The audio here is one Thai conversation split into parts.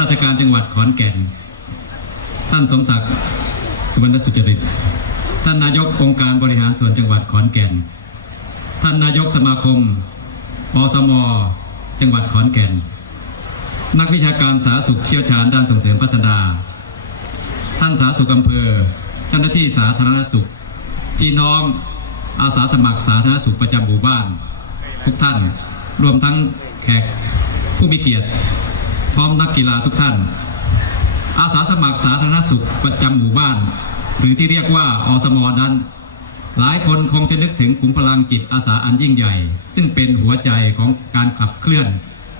รัชการจังหวัดขอนแก่น ท่านสมศักดิ์สุวรรณสุจริต ท่านนายกองค์การบริหารส่วนจังหวัดขอนแก่น ท่านนายกสมาคมปสม จังหวัดขอนแก่น นักวิชาการสาธารณสุขเชี่ยวชาญด้านส่งเสริมพัฒนา ท่านสาธารณสุขอำเภอ เจ้าหน้าที่สาธารณสุข พี่น้องอาสาสมัครสาธารณสุขประจำหมู่บ้าน ทุกท่านรวมทั้งแขกผู้มีเกียรติ พร้อมนักกีฬาทุกท่าน อาสาสมัครสาธารณสุขประจำหมู่บ้าน หรือที่เรียกว่าอสมนั้น หลายคนคงจะนึกถึงขุมพลังจิตอาสาอันยิ่งใหญ่ ซึ่งเป็นหัวใจของการขับเคลื่อน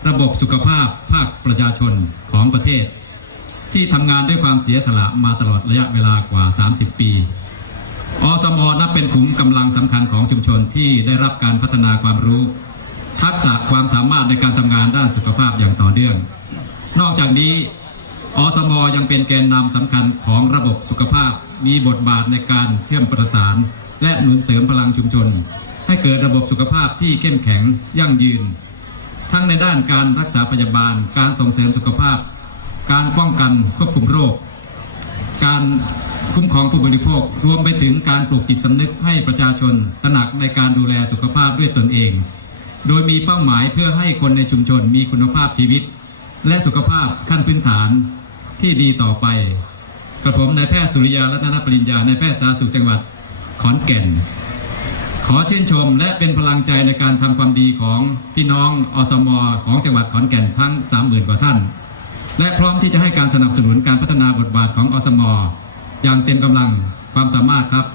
ระบบสุขภาพภาคประชาชนของประเทศ ที่ทำงานด้วยความเสียสละมาตลอดระยะเวลากว่า 30 ปีอสมนับเป็นขุมกำลังสำคัญของชุมชนที่ได้รับการพัฒนาความรู้ ทักษะความสามารถในการทำงานด้านสุขภาพอย่างต่อเนื่อง นอกจากนี้อสมยังเป็นแกนนำสำคัญของระบบสุขภาพ มีบทบาทในการเชื่อมประสาน และหนุนเสริมพลังชุมชน ให้เกิดระบบสุขภาพที่เข้มแข็งยั่งยืน ทั้งในด้านการรักษาพยาบาล การส่งเสริมสุขภาพ การป้องกันควบคุมโรค การคุ้มครองผู้บริโภค รวมไปถึงการปลูกจิตสำนึกให้ประชาชนตระหนักในการดูแลสุขภาพด้วยตนเอง โดยมีเป้าหมายเพื่อให้คนในชุมชนมีคุณภาพชีวิต และสุขภาพขั้นพื้นฐานที่ดีต่อไป กระผมนายแพทย์สุริยารัตนปริญญานายแพทย์สาธารณสุขจังหวัดขอนแก่น ขอชื่นชมและเป็นพลังใจในการทำความดีของพี่น้องอสมของจังหวัดขอนแก่นทั้ง 30,000 กว่าท่าน และพร้อมที่จะให้การสนับสนุนการพัฒนาบทบาทของอสมอย่างเต็มกำลังความสามารถครับ